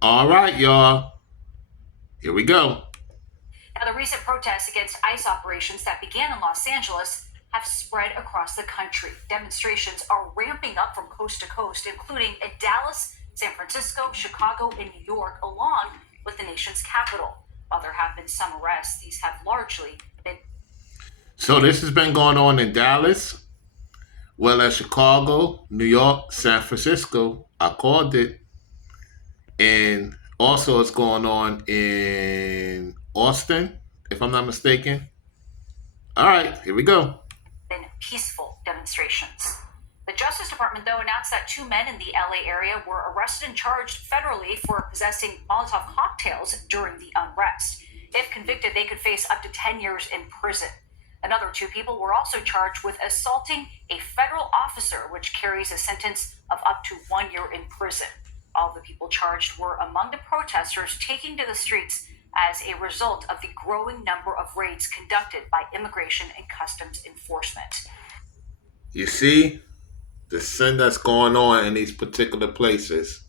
All right, y'all. Here we go. Now, the recent protests against ICE operations that began in Los Angeles have spread across the country. Demonstrations are ramping up from coast to coast, including in Dallas, San Francisco, Chicago, and New York, along with the nation's capital. While there have been some arrests, these have largely been. So this has been going on in Dallas, well as Chicago, New York, San Francisco. I called it. And also it's going on in Austin, if I'm not mistaken. All right, here we go. Been peaceful demonstrations. The Justice Department, though, announced that two men in the LA area were arrested and charged federally for possessing Molotov cocktails during the unrest. If convicted, they could face up to 10 years in prison. Another two people were also charged with assaulting a federal officer, which carries a sentence of up to 1 year in prison. All the people charged were among the protesters taking to the streets as a result of the growing number of raids conducted by immigration and customs enforcement. You see the sin that's going on in these particular places,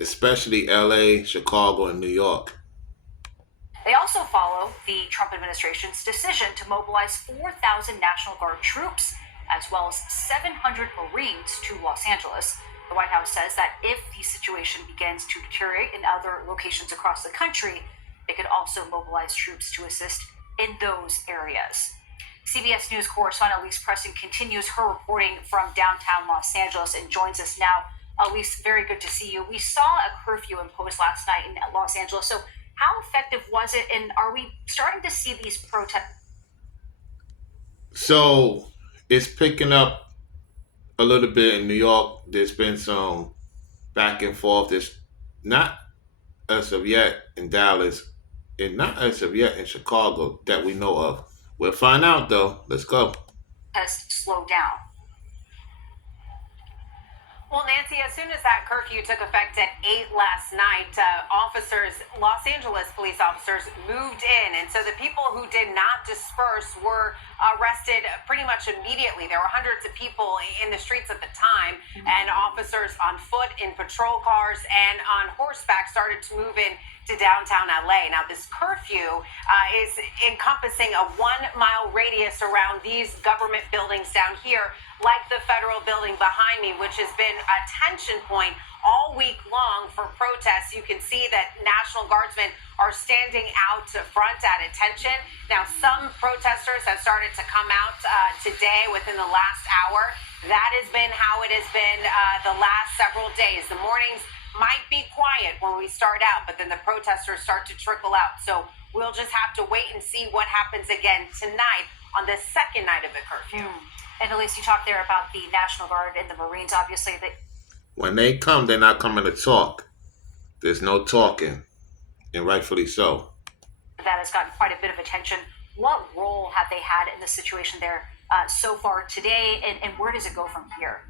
especially LA, Chicago, and New York. They also follow the Trump administration's decision to mobilize 4,000 National Guard troops, as well as 700 Marines to Los Angeles. The White House says that if the situation begins to deteriorate in other locations across the country, they could also mobilize troops to assist in those areas. CBS News correspondent Elise Preston continues her reporting from downtown Los Angeles and joins us now. Elise, very good to see you. We saw a curfew imposed last night in Los Angeles. So how effective was it, and are we starting to see these protests? So it's picking up a little bit in New York. There's been some back and forth. There's not as of yet in Dallas, and not as of yet in Chicago that we know of. We'll find out though. Let's go. Has slowed down. Well, Nancy, as soon as that curfew took effect at 8 last night, Los Angeles police officers moved in. And so the people who did not disperse were arrested pretty much immediately. There were hundreds of people in the streets at the time, and officers on foot, in patrol cars, and on horseback started to move in to downtown LA. Now, this curfew is encompassing a 1 mile radius around these government buildings down here, like the federal building behind me, which has been a tension point all week long for protests. You can see that National Guardsmen are standing out front at attention. Now, some protesters have started to come out today within the last hour. That has been how it has been the last several days. The mornings might be quiet when we start out, but then the protesters start to trickle out. So we'll just have to wait and see what happens again tonight on the second night of the curfew. And Elise, you talked there about the National Guard and the Marines. Obviously, When they come, they're not coming to talk. There's no talking, and rightfully so. that has gotten quite a bit of attention. What role have they had in the situation there so far today, and where does it go from here?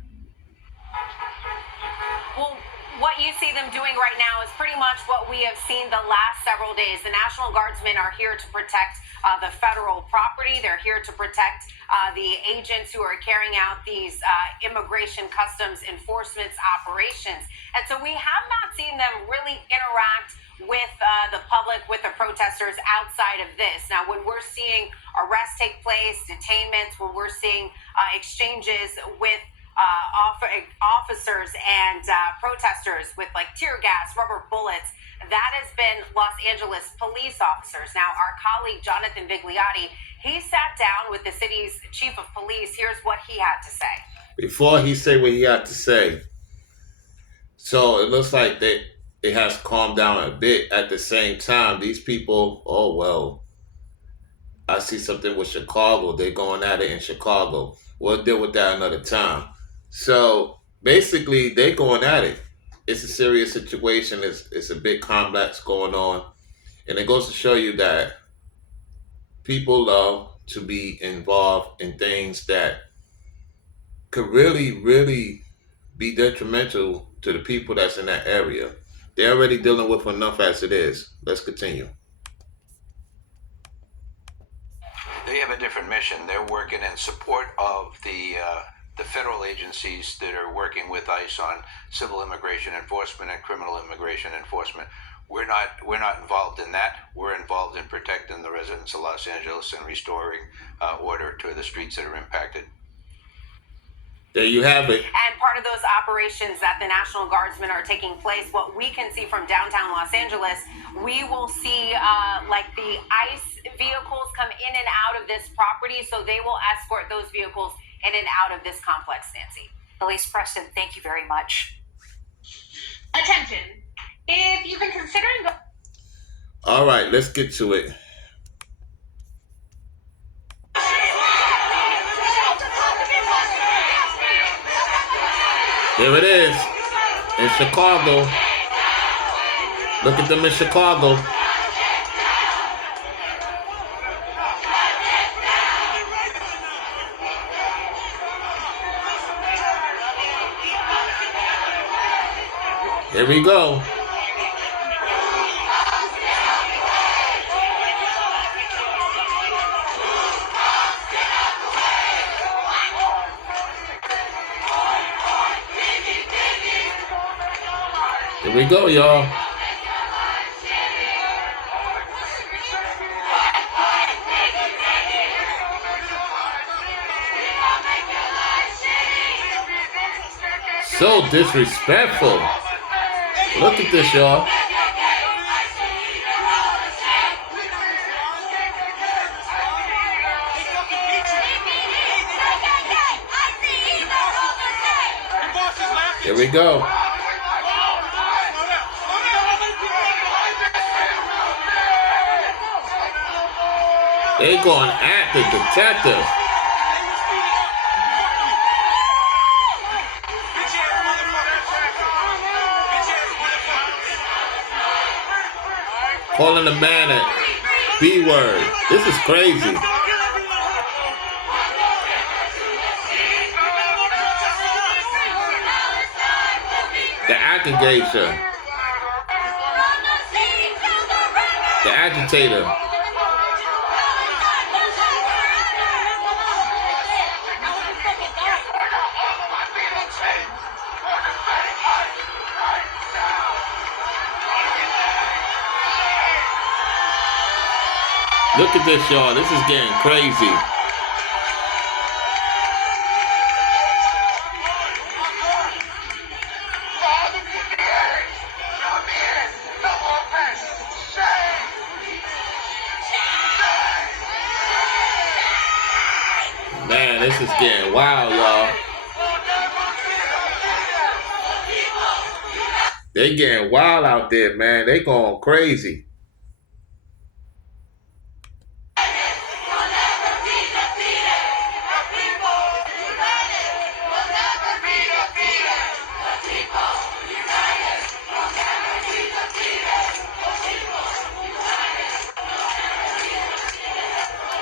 Well, what you see them doing right now is pretty much what we have seen the last several days. The National Guardsmen are here to protect the federal property. They're here to protect the agents who are carrying out these immigration customs enforcement operations. And so we have not seen them really interact with the public, with the protesters outside of this. Now, when we're seeing arrests take place, detainments, when we're seeing exchanges with officers and protesters with like tear gas, rubber bullets, that has been Los Angeles police officers. Now, our colleague Jonathan Vigliotti, he sat down with the city's chief of police. Here's what he had to say. Before he say what he had to say, so it looks like it has calmed down a bit. At the same time, these people, oh well, I see something with Chicago. They're going at it in Chicago. We'll deal with that another time. So basically, they're going at it. It's a serious situation. It's a big complex going on, and it goes to show you that people love to be involved in things that could really, really be detrimental to the people that's in that area. They're already dealing with enough as it is. Let's continue. They have a different mission. They're working in support of the the federal agencies that are working with ICE on civil immigration enforcement and criminal immigration enforcement. We're not involved in that. We're involved in protecting the residents of Los Angeles and restoring order to the streets that are impacted. There you have it. And part of those operations that the National Guardsmen are taking place, what we can see from downtown Los Angeles, we will see like the ICE vehicles come in and out of this property, so they will escort those vehicles in and out of this complex, Nancy. Elise Preston, thank you very much. Attention. If you've been considering... All right, let's get to it. There it is. In Chicago. Look at them in Chicago. Here we go. Here we go, y'all. So disrespectful. Look at this, y'all. Here we go. They going at the detective. Calling the man a B-word. This is crazy. The agitator. The agitator. Look at this, y'all. This is getting crazy. Man, this is getting wild, y'all. They getting wild out there, man. They going crazy.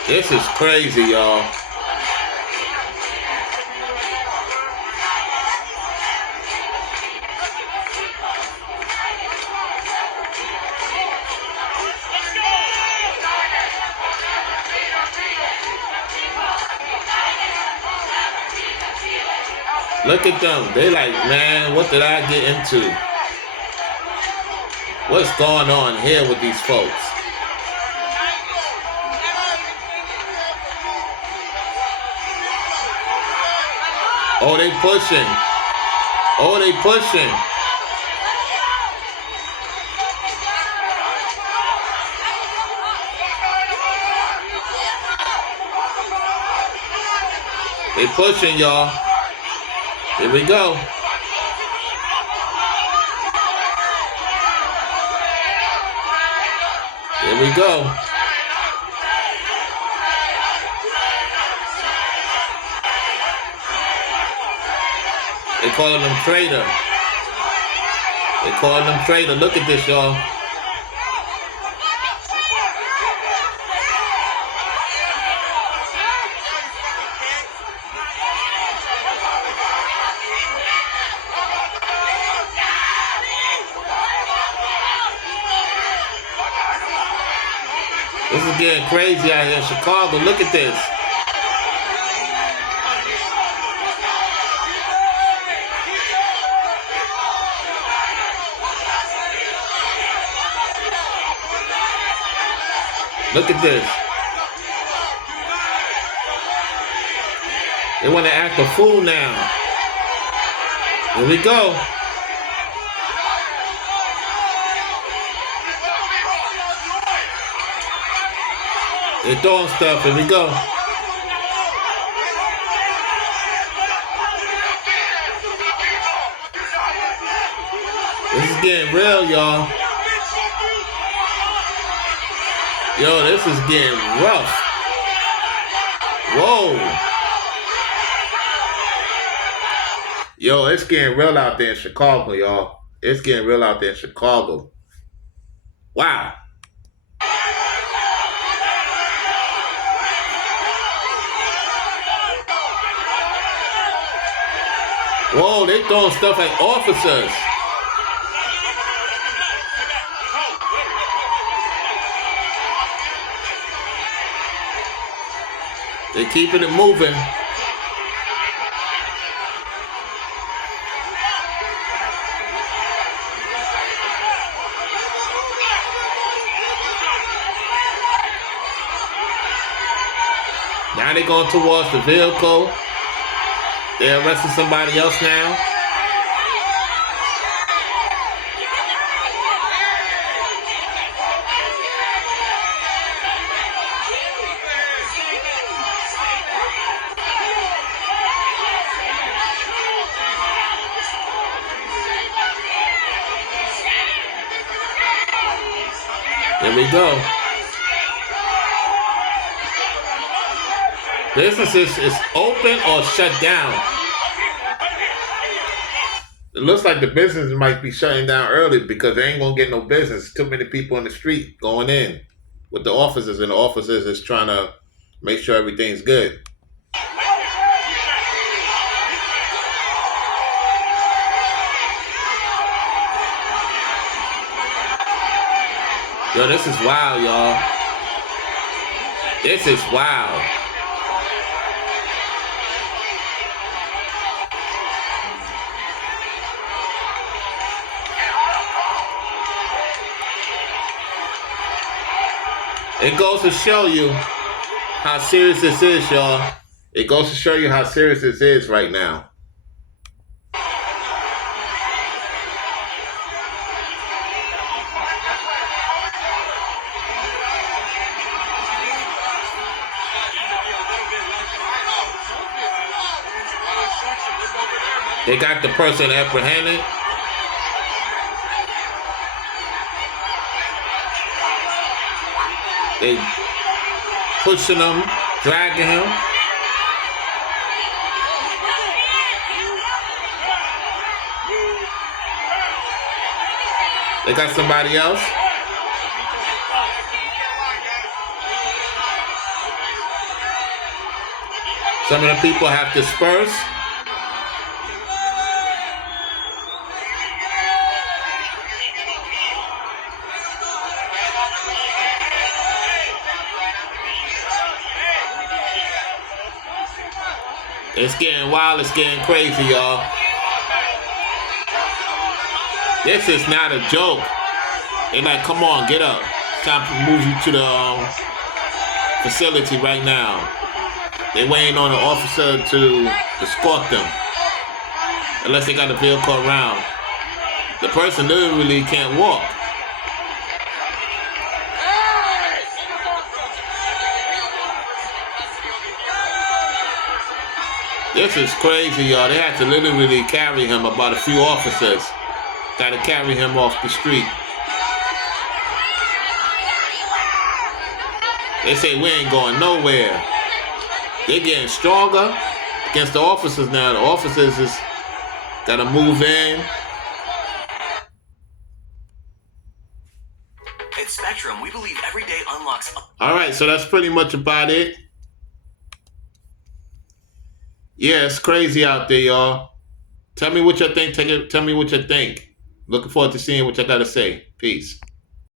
This is crazy, y'all. Look at them. They like, man, what did I get into? What's going on here with these folks? Oh, they pushing. Oh, they pushing. They pushing, y'all. Here we go. Here we go. They calling them traitor. They calling them traitor. Look at this, y'all. This is getting crazy out here in Chicago. Look at this. Look at this. They want to act a fool now. Here we go. They're throwing stuff. Here we go. This is getting real, y'all. Yo, this is getting rough. Whoa. Yo, it's getting real out there in Chicago, y'all. It's getting real out there in Chicago. Wow. Whoa, they throwing stuff at officers. They keeping it moving. Now they're going towards the vehicle. They're arresting somebody else now. There we go. Businesses is open or shut down. It looks like the business might be shutting down early because they ain't gonna get no business. Too many people in the street going in with the officers, and the officers is trying to make sure everything's good. Yo, this is wild, y'all. This is wild. It goes to show you how serious this is, y'all. It goes to show you how serious this is right now. They got the person apprehended. They pushing him, dragging him. They got somebody else. Some of the people have dispersed. It's getting wild, it's getting crazy, y'all. This is not a joke. They're like, come on, get up. It's time to move you to the facility right now. They're waiting on an officer to escort them. Unless they got a vehicle around. The person literally can't walk. This is crazy, y'all. They had to literally carry him, about a few officers. Got to carry him off the street. They say we ain't going nowhere. They're getting stronger against the officers now. The officers is got to move in. At Spectrum, we believe every day unlocks. All right, so that's pretty much about it. Yeah, it's crazy out there, y'all. Tell me what you think. Tell me what you think. Looking forward to seeing what you got to say. Peace.